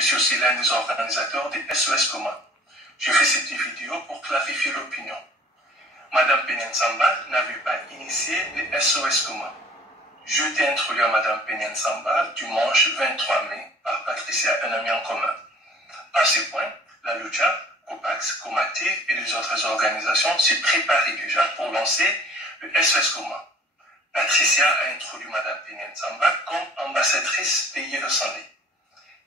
Je suis aussi l'un des organisateurs des SOS Coma. Je fais cette vidéo pour clarifier l'opinion. Madame Penyensamba n'avait pas initié les SOS Coma. Je t'ai introduit à Madame Penyensamba dimanche 23 mai par Patricia, un ami en commun. À ce point, la Lucha, COPAX, Comative et les autres organisations se préparaient déjà pour lancer le SOS Coma. Patricia a introduit Madame Penyensamba comme ambassadrice des Yévé-Sandé.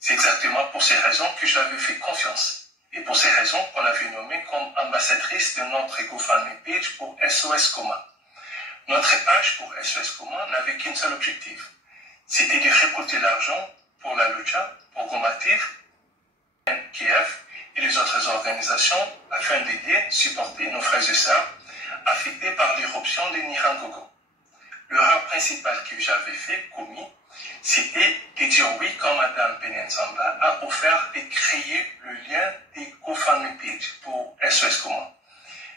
C'est exactement pour ces raisons que je lui avais fait confiance. Et pour ces raisons qu'on l'avait nommée comme ambassadrice de notre GoFundMe page pour SOS Coma. Notre page pour SOS Coma n'avait qu'un seul objectif. C'était de récolter l'argent pour la Lucha, pour Comative, NKF et les autres organisations afin d'aider, supporter nos frères et sœurs affectés par l'éruption de Nirangogo. L'erreur principale que j'avais commis, c'était de dire oui quand Madame Penyensamba a offert de créer le lien des GoFundMe page pour SOS Coma.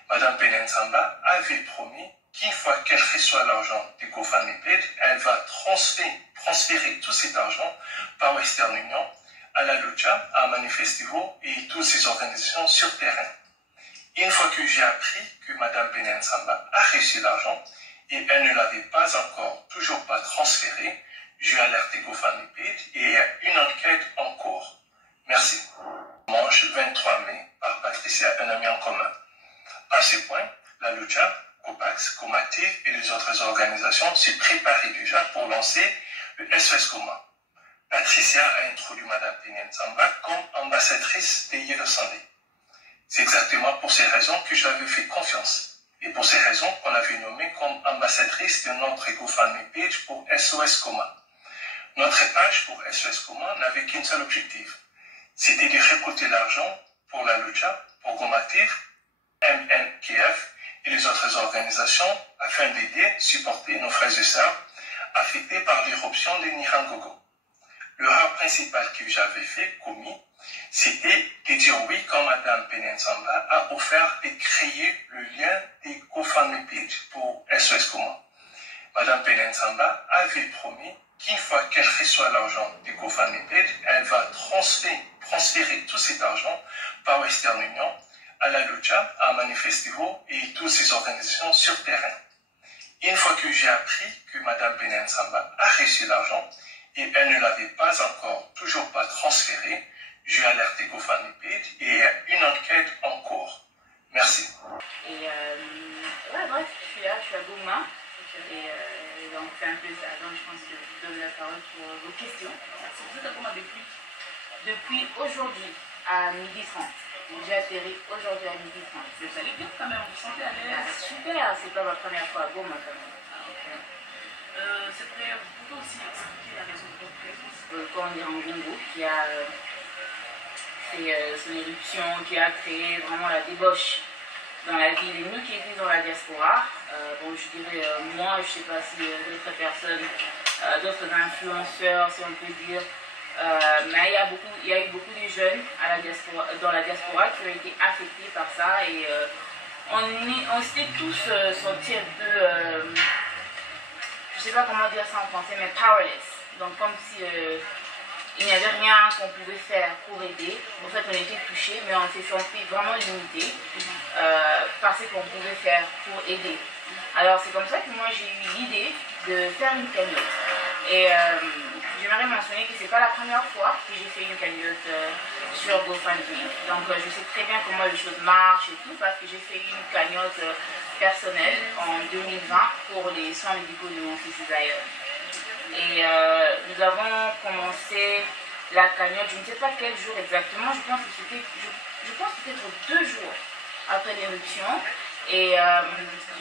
Madame Penyensamba avait promis qu'une fois qu'elle reçoit l'argent du GoFundMe page, elle va transférer tout cet argent par Western Union à la Lucha, à Manifestivo et toutes ces organisations sur terrain. Une fois que j'ai appris que Madame Penyensamba a reçu l'argent, et elle ne l'avait pas encore, toujours pas transféré, j'ai alerté GoFundMe page et il y a une enquête en cours. Merci. Dimanche 23 mai par Patricia, un ami en commun. À ce point, la Lucha, COPAX, Comative et les autres organisations se préparaient déjà pour lancer le SOS Coma. Patricia a introduit Madame Penyensamba comme ambassadrice des Yévé-Sandé. C'est exactement pour ces raisons que je lui avais fait confiance. Et pour ces raisons qu'on l'avait nommée comme ambassadrice de notre GoFundMe page pour SOS Coma. Notre page pour SOS Coma n'avait qu'un seul objectif. C'était de récolter l'argent pour la Lucha, pour Comative, MNKF et les autres organisations afin d'aider, supporter nos frères et sœurs affectés par l'éruption de Nirangogo. L'erreur principale que j'avais commis, c'était de dire oui quand Madame Penyensamba a offert de créer le lien des GoFundMe page pour SOS Coma. Madame Penyensamba avait promis qu'une fois qu'elle reçoit l'argent du GoFundMe page, elle va transférer tout cet argent par Western Union à la Lucha, à Manifestivo et toutes ces organisations sur terrain. Une fois que j'ai appris que Madame Penyensamba a reçu l'argent, et elle ne l'avait pas encore, toujours pas transféré, j'ai alerté GoFundMe page et il y a une enquête en cours. Merci. Et ouais, bref, je suis là, je suis à Goma. Et donc, c'est un peu ça. Donc, je pense que je vous donne la parole pour vos questions. Merci. Vous êtes à Goma depuis aujourd'hui à 12h30. J'ai atterri aujourd'hui à 12h30. Vous allez bien quand même, vous vous sentez à l'aise? Super, c'est pas ma première fois à Goma quand même. C'est vrai, vous pouvez aussi expliquer la raison de votre présence? Le camp Nirangogo qui a fait son éruption, qui a créé vraiment la débauche dans la ville et nous qui vivons dans la diaspora. Bon, je dirais, moi, je ne sais pas si d'autres personnes, d'autres influenceurs, si on peut dire, mais il y a eu beaucoup de jeunes dans la diaspora qui ont été affectés par ça et on s'était tous sentis un peu, je ne sais pas comment dire ça en français, mais powerless. Donc comme si il n'y avait rien qu'on pouvait faire pour aider. En fait, on était touchés, mais on s'est senti vraiment limité par ce qu'on pouvait faire pour aider. Alors c'est comme ça que moi j'ai eu l'idée de faire une cagnotte. Et j'aimerais mentionner que ce n'est pas la première fois que j'ai fait une cagnotte sur GoFundMe. Donc je sais très bien comment les choses marchent et tout, parce que j'ai fait une cagnotte personnelle en 2020 pour les soins médicaux de mon fils Isaïe. Et nous avons commencé la cagnotte, je ne sais pas quel jour exactement, je pense peut-être 2 jours après l'éruption. Et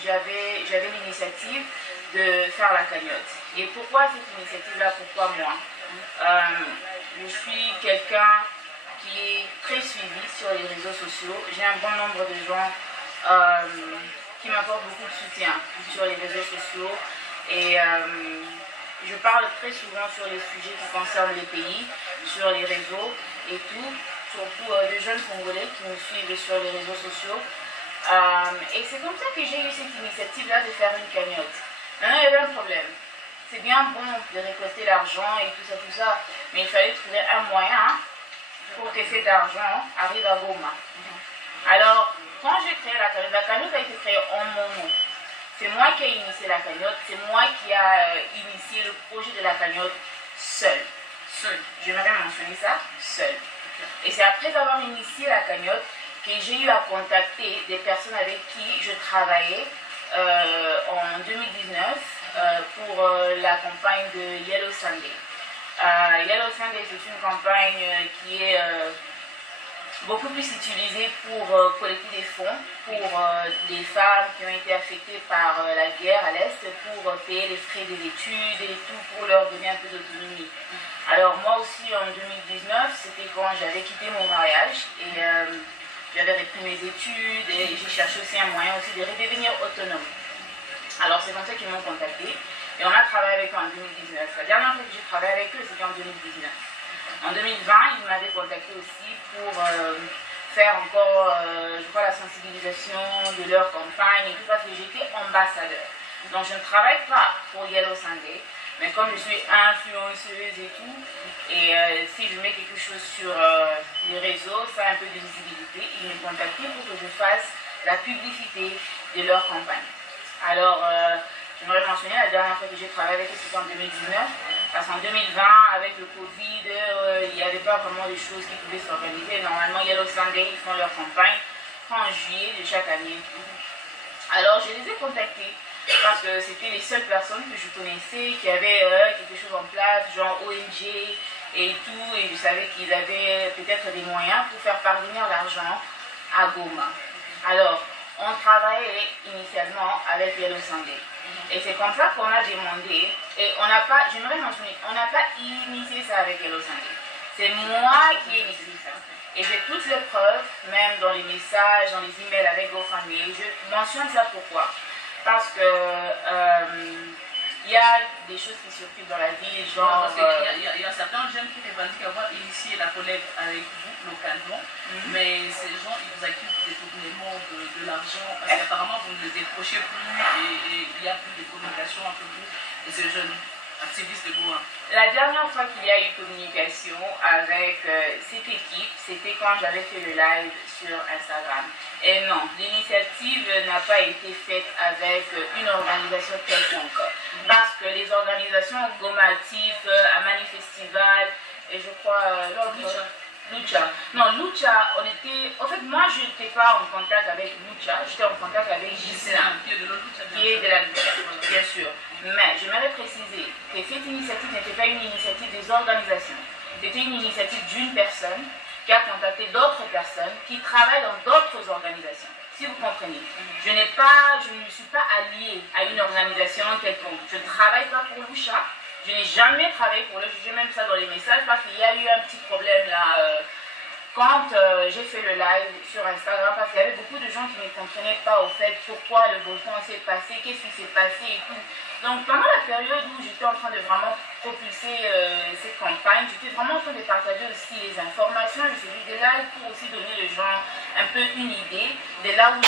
j'avais l'initiative de faire la cagnotte. Et pourquoi cette initiative-là? Pourquoi moi? Je suis quelqu'un qui est très suivi sur les réseaux sociaux. J'ai un bon nombre de gens qui m'apportent beaucoup de soutien sur les réseaux sociaux. Et je parle très souvent sur les sujets qui concernent les pays, sur les réseaux et tout, surtout de jeunes Congolais qui me suivent sur les réseaux sociaux. Et c'est comme ça que j'ai eu cette initiative-là de faire une cagnotte. Maintenant, il y avait un problème. C'est bien bon de récolter l'argent et tout ça, mais il fallait trouver un moyen pour que cet argent arrive à Goma. Alors, quand j'ai créé la cagnotte a été créée en mon nom. C'est moi qui ai initié la cagnotte, c'est moi qui ai initié le projet de la cagnotte seul. J'aimerais mentionner ça, seul. Et c'est après avoir initié la cagnotte que j'ai eu à contacter des personnes avec qui je travaillais en 2019 pour la campagne de Yellow Sunday. Yellow Sunday, c'est une campagne qui est beaucoup plus utilisée pour collecter des fonds pour les femmes qui ont été affectées par la guerre à l'Est, pour payer les frais des études et tout, pour leur donner un peu d'autonomie. Alors moi aussi en 2019, c'était quand j'avais quitté mon mariage et j'avais repris mes études et j'ai cherché aussi un moyen aussi de redevenir autonome. Alors c'est comme ça qu'ils m'ont contacté et on a travaillé avec eux en 2019. La dernière fois que j'ai travaillé avec eux, c'était en 2019. En 2020, ils m'avaient contacté aussi pour faire encore, je crois, la sensibilisation de leur campagne et tout, parce que j'étais ambassadeur. Donc je ne travaille pas pour Yellow Sunday, mais comme je suis influenceuse et tout, et si je mets quelque chose sur les réseaux, ça a un peu de visibilité, ils m'ont contacté pour que je fasse la publicité de leur campagne. Alors, j'aimerais mentionner la dernière fois que j'ai travaillé avec eux, c'était en 2019, parce qu'en 2020, avec le Covid, il n'y avait pas vraiment de choses qui pouvaient s'organiser. Normalement, Yellow Sunday, ils font leur campagne en juillet de chaque année. Alors, je les ai contactés parce que c'était les seules personnes que je connaissais qui avaient quelque chose en place, genre ONG et tout, et je savais qu'ils avaient peut-être des moyens pour faire parvenir l'argent à Goma. Alors, on travaillait initialement avec Yellow Sunday. Et c'est comme ça qu'on a demandé, et on n'a pas, j'aimerais mentionner, on n'a pas initié ça avec Yellow Sunday. C'est moi qui ai initié ça. Et j'ai toutes les preuves, même dans les messages, dans les emails avec GoFundMe. Et je mentionne ça pourquoi? Parce que il y a des choses qui circulent dans la vie, genre... Il y a certains jeunes qui revendiquent avoir initié la collecte avec vous localement, mais ces gens, ils vous accusent du détournement de l'argent, parce qu'apparemment vous ne les décrochez plus et il n'y a plus de communication entre vous et ces jeunes activistes de Goa. La dernière fois qu'il y a eu communication avec cette équipe, c'était quand j'avais fait le live sur Instagram. Et non, l'initiative n'a pas été faite avec une organisation quelconque. Parce que les organisations Goma Actif, Amani Festival, et je crois l'autre... Lucha. Non, Lucha, on était... En fait, moi, je n'étais pas en contact avec Lucha, j'étais en contact avec Gisela, qui est de la Lucha, bien sûr. Mais j'aimerais préciser que cette initiative n'était pas une initiative des organisations. C'était une initiative d'une personne qui a contacté d'autres personnes qui travaillent dans d'autres organisations. Si vous comprenez. Je ne me suis pas alliée à une organisation quelconque. Je ne travaille pas pour Lucha. Je n'ai jamais travaillé pour le juger, même ça dans les messages, parce qu'il y a eu un petit problème là, quand j'ai fait le live sur Instagram, parce qu'il y avait beaucoup de gens qui ne comprenaient pas au fait pourquoi le volcan s'est passé, qu'est-ce qui s'est passé et tout. Donc pendant la période où j'étais en train de vraiment propulser cette campagne, j'étais vraiment en train de partager aussi les informations, je suis des lives pour aussi donner aux gens un peu une idée de là où...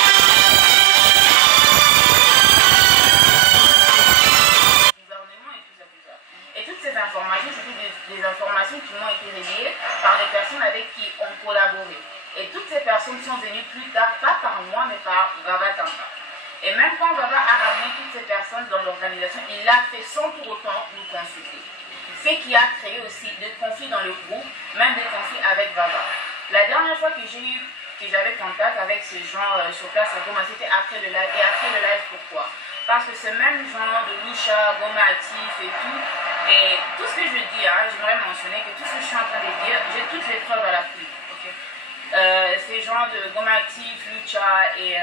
Et toutes ces informations, c'était des informations qui m'ont été relayées par des personnes avec qui on collaborait. Et toutes ces personnes sont venues plus tard, pas par moi, mais par Vava Tamba. Et même quand Vava a ramené toutes ces personnes dans l'organisation, il l'a fait sans pour autant nous consulter. Ce qui a créé aussi des conflits dans le groupe, même des conflits avec Vava. La dernière fois que j'avais contact avec ces gens sur place à Goma, c'était après le live. Et après le live, pourquoi? Parce que ce même genre de Lucha, Goma Actif et tout ce que je dis, hein, j'aimerais mentionner que tout ce que je suis en train de dire, j'ai toutes les preuves à l'appui. Ces gens de Goma Actif, Lucha et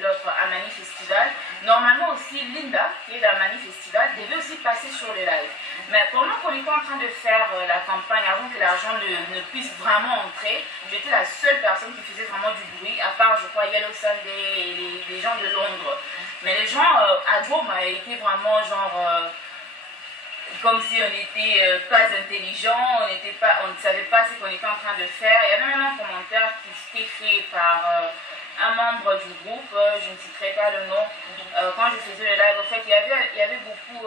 l'autre Amani Festival, normalement aussi Linda, qui est d'Amani Festival, devait aussi passer sur le live. Mais pendant qu'on était en train de faire la campagne, avant que l'argent ne puisse vraiment entrer, j'étais la seule personne qui faisait vraiment du bruit, à part, je crois, Yellow Sunday et les gens de Londres. Mais les gens à Goma étaient vraiment genre... comme si on n'était pas intelligent, on ne savait pas ce qu'on était en train de faire. Il y avait même un commentaire qui s'était fait par un membre du groupe, je ne citerai pas le nom, quand je faisais le live. En fait, il y avait beaucoup,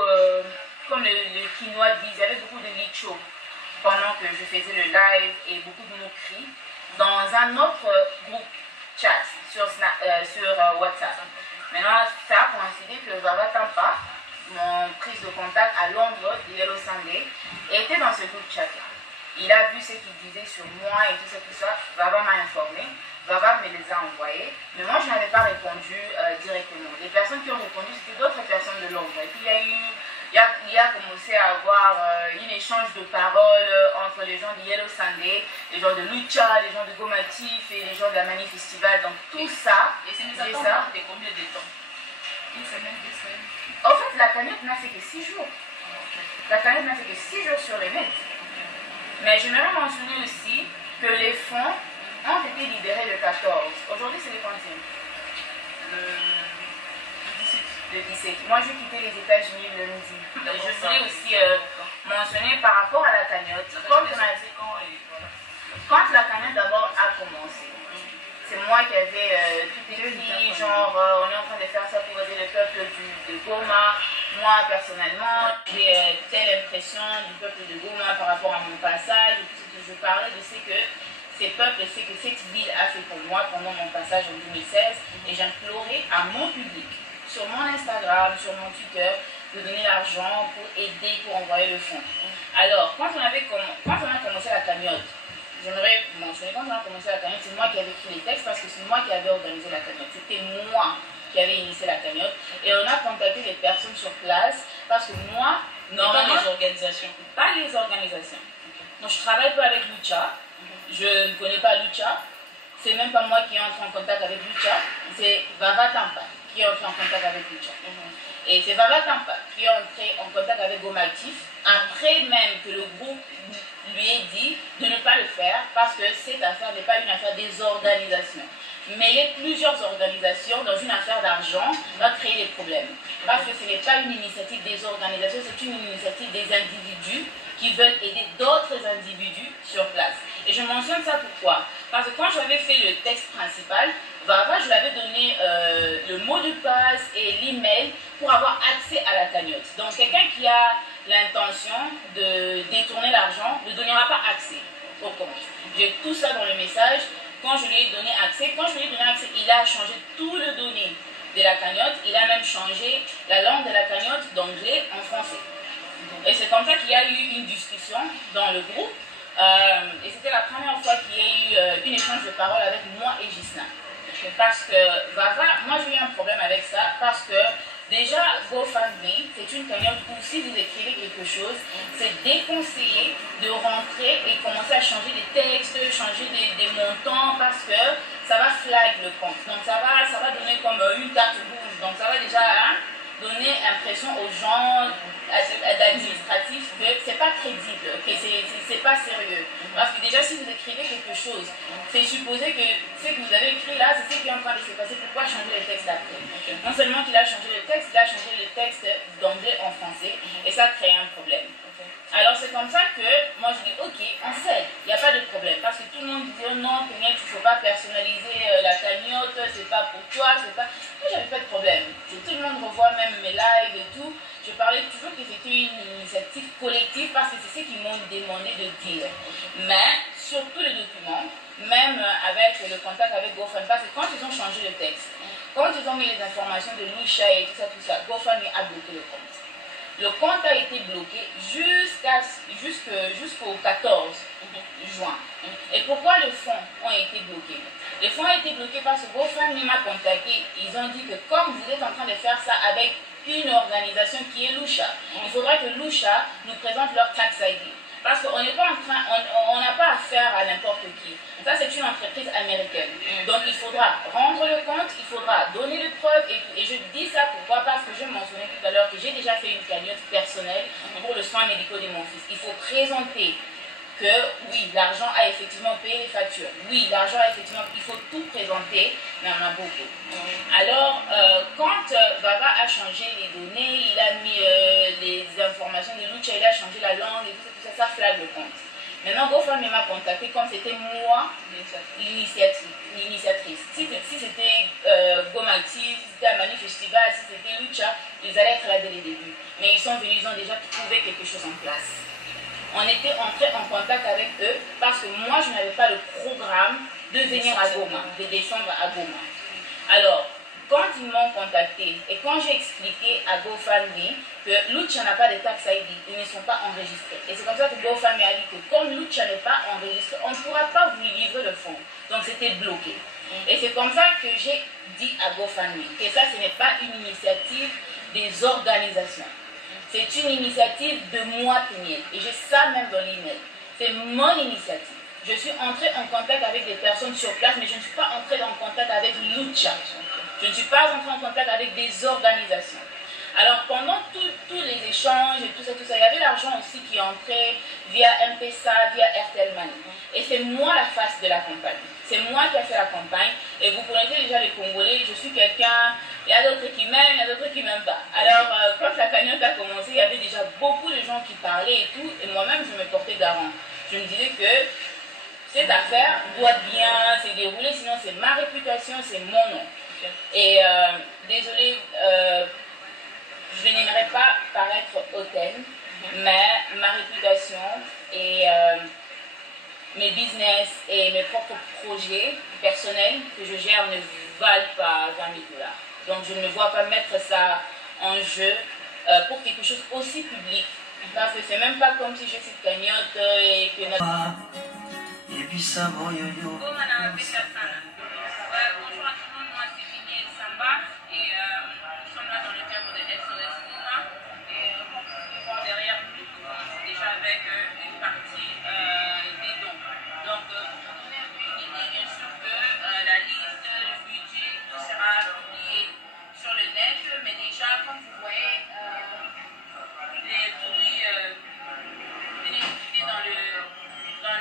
comme le Quinoa dit, il y avait beaucoup de lichos. pendant que je faisais le live et beaucoup de moqueries dans un autre groupe chat sur WhatsApp. Maintenant, ça a coïncidé que Vava Tampa, mon prise de contact à Londres, de Yellow Sunday, était dans ce groupe chat-là. Il a vu ce qu'il disait sur moi et tout ça. Vava m'a informé. Vava me les a envoyés. Mais moi, je n'avais pas répondu directement. Les personnes qui ont répondu, c'était d'autres personnes de Londres. Et puis, il a commencé à avoir un échange de paroles entre les gens de Yellow Sunday, les gens de Lucha, les gens de Gomatif et les gens de la Manif Festival. Donc, tout ça. Et c'est des attentes de combien de temps? Une semaine, 2 semaines? En fait, la cagnotte n'a fait que 6 jours. La cagnotte n'a fait que 6 jours sur les net. Mais j'aimerais mentionner aussi que les fonds ont été libérés le 14. Aujourd'hui, c'est le quantième? Le 17. Moi, j'ai quitté les États-Unis le lundi. Je voulais aussi mentionner par rapport à la cagnotte. Quand la cagnotte d'abord a commencé, c'est moi qui avais tout écrit, genre on est en train de faire ça pour aider le peuple de Goma. Moi personnellement, j'ai telle impression du peuple de Goma par rapport à mon passage. Je parlais de ce que ces peuples, ce que cette ville a fait pour moi pendant mon passage en 2016. Et j'implorais à mon public, sur mon Instagram, sur mon Twitter, de donner l'argent pour aider, pour envoyer le fonds. Alors, quand on a commencé la cagnotte, j'aimerais mentionner, quand on a commencé la cagnotte, c'est moi qui avais écrit les textes parce que c'est moi qui avais organisé la cagnotte. C'était moi qui avais initié la cagnotte. Et on a contacté les personnes sur place parce que moi, normalement, pas les organisations. Pas les organisations. Donc, je travaille pas avec Lucha. Je ne connais pas Lucha. C'est même pas moi qui est entré en contact avec Lucha. C'est Vava Tampa qui est entré en contact avec Lucha. Et c'est Vava Tampa qui est entré en contact avec Gomatif après même que le groupe lui ait dit de ne pas le faire parce que cette affaire n'est pas une affaire des organisations. Mêler plusieurs organisations dans une affaire d'argent va créer des problèmes. Parce que ce n'est pas une initiative des organisations, c'est une initiative des individus qui veulent aider d'autres individus sur place. Et je mentionne ça pourquoi? Parce que quand j'avais fait le texte principal, Vava, je lui avais donné le mot de passe et l'email pour avoir accès à la cagnotte. Donc quelqu'un qui a l'intention de détourner l'argent ne donnera pas accès au compte. J'ai tout ça dans le message. Quand je lui ai donné accès, il a changé tout le donné de la cagnotte. Il a même changé la langue de la cagnotte d'anglais en français. Et c'est comme ça qu'il y a eu une discussion dans le groupe. Et c'était la première fois qu'il y a eu un échange de paroles avec moi et Gisna. Parce que Vava, moi j'ai eu un problème avec ça parce que déjà GoFundMe, c'est une cagnotte où si vous écrivez quelque chose, c'est déconseillé de rentrer et commencer à changer des textes, changer des montants parce que ça va flag le compte. Donc ça va donner comme une carte rouge. Donc ça va déjà donner l'impression aux gens d'administratifs que c'est pas crédible, que c'est pas sérieux. Parce que déjà, si vous écrivez quelque chose, c'est supposé que ce que vous avez écrit là, c'est ce qui est en train de se passer. Pourquoi changer le texte après? Non seulement qu'il a changé le texte, il a changé le texte d'anglais en français, et ça crée un problème. Alors c'est comme ça que moi je dis ok, on sait, il n'y a pas de problème. Parce que tout le monde disait non, il ne faut pas personnaliser la cagnotte, c'est pas pour toi, c'est pas. Moi j'avais pas de problème. Tout le monde revoit même mes lives et tout. Je parlais toujours que c'était une initiative collective parce que c'est ce qu'ils m'ont demandé de dire. Mais sur tous les documents, même avec le contact avec GoFundMe, parce que quand ils ont changé le texte, quand ils ont mis les informations de Lucha et tout ça, GoFundMe a bloqué le compte. Le compte a été bloqué jusqu'au 14 juin. Et pourquoi les fonds ont été bloqués? Les fonds ont été bloqués parce que GoFundMe m'a contacté. Ils ont dit que comme vous êtes en train de faire ça avec une organisation qui est Lucha, il faudra que Lucha nous présente leur tax ID. Parce qu'on n'est pas en train, on n'a pas affaire à n'importe qui. Ça, c'est une entreprise américaine. Donc, il faudra rendre le compte, il faudra donner les preuves. Et je dis ça pourquoi? Parce que je mentionnais tout à l'heure que j'ai déjà fait une cagnotte personnelle pour le soin médicaux de mon fils. Il faut présenter que oui, l'argent a effectivement payé les factures. Oui, l'argent a effectivement... Il faut tout présenter, mais on a beaucoup. Alors, quand Vava a changé les données, il a mis les informations de Lucha, il a changé la langue et tout ça, ça flague le compte. Maintenant, GoFundMe m'a contacté comme c'était moi l'initiatrice. Si c'était Gomati, si c'était Manif Festival, si c'était Lucha, ils allaient être là dès le début. Mais ils sont venus, ils ont déjà trouvé quelque chose en place. on était entré en contact avec eux parce que moi, je n'avais pas le programme de venir à Goma, de descendre à Goma. Alors, quand ils m'ont contacté et quand j'ai expliqué à GoFundMe que Lucha n'a pas de taxes ID, ils ne sont pas enregistrés. Et c'est comme ça que GoFundMe a dit que comme Lucha n'est pas enregistré, on ne pourra pas vous livrer le fonds. Donc c'était bloqué. Et c'est comme ça que j'ai dit à GoFundMe que ça, ce n'est pas une initiative des organisations. C'est une initiative de moi, Peniel. Et j'ai ça même dans l'email. C'est mon initiative. Je suis entrée en contact avec des personnes sur place, mais je ne suis pas entrée en contact avec Lucha. Je ne suis pas entrée en contact avec des organisations. Alors pendant tous les échanges et tout ça, il y avait l'argent aussi qui entrait via M-Pesa, via Airtel Money. Et c'est moi la face de la campagne. C'est moi qui ai fait la campagne. Et vous connaissez déjà les Congolais, je suis quelqu'un, il y a d'autres qui m'aiment, il y a d'autres qui ne m'aiment pas. Alors quand la cagnotte a commencé, il y avait déjà beaucoup de gens qui parlaient et tout. Et moi-même, je me portais garant. Je me disais que cette affaire doit bien se dérouler, sinon c'est ma réputation, c'est mon nom. Et désolé, je n'aimerais pas paraître hautaine, mais ma réputation et mes business et mes propres projets personnels que je gère ne valent pas 20 000 $. Donc je ne me vois pas mettre ça en jeu pour quelque chose aussi public. Parce que c'est même pas comme si je suis cagnotte et que... Bonjour à tout le monde, moi c'est Peniel Samba et nous sommes là dans le cadre de SOS Goma et comme vous pouvez voir derrière nous, c'est déjà avec une partie des dons. Donc pour vous donner un peu une idée, bien sûr que la liste, le budget, tout sera publié sur le net, mais déjà comme vous voyez, les produits bénéficiés dans le comment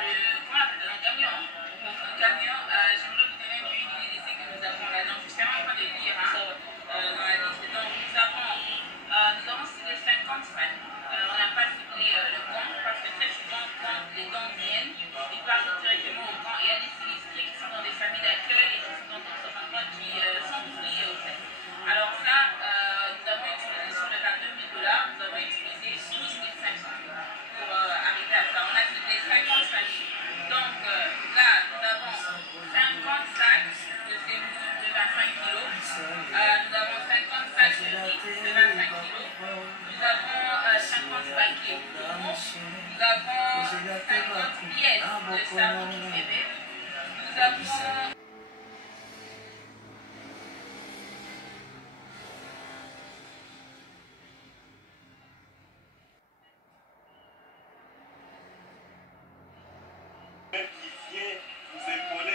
on appelle ça, un camion. Un camion, j'aimerais vous donner une idée de ce que nous avons là. Donc, je suis en train de lire dans la liste. Donc, nous avons ciblé 50 familles. On n'a pas ciblé le camp parce que très souvent, quand les dons viennent, ils partent directement au camp. Il y a des sinistrés qui sont dans des familles d'accueil et qui sont dans d'autres endroits qui sont oubliés au fait. Alors, ça, nous avons utilisé sur le cas de 2 000 $, nous avons utilisé 12 500 pour arriver à ça. On a ciblé 50 familles. Donc là, nous avons 50 sacs de semoule de 25 kg. Nous avons 50 sacs de riz de 25 kg. Nous avons 50 paquets d'eau. Nous avons 50 pièces de savon du bébé. Nous avons...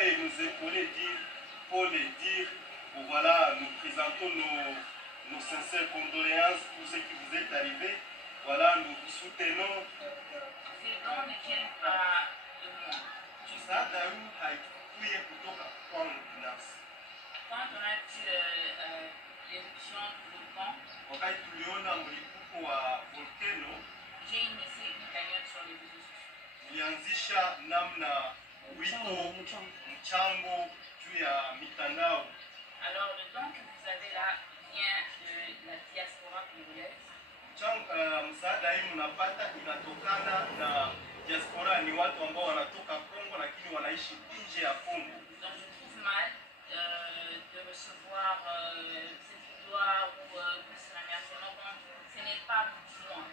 Nous épauler, dire, pour les dire, voilà, nous présentons nos sincères condoléances pour ce qui vous est arrivé. Voilà, nous vous soutenons. Ces dons ne viennent pas de moi. Msaada huu haikuye kutoka kwangu binafsi. Quand on a vu l'éruption du volcan, Wakati tuliona mlipuko wa volcano, j'ai initié une cagnotte sur les réseaux sociaux. nilianzisha namna wito mchango juu ya mitandao. Alors le don que vous avez là vient de la diaspora congolaise. Msaada hii mnapata inatokana na diaspora, ni watu ambao wanatoka Kongo lakini wanaishi nje ya Kongo. Donc je trouve mal de recevoir cette gloire ou ce n'est pas moi.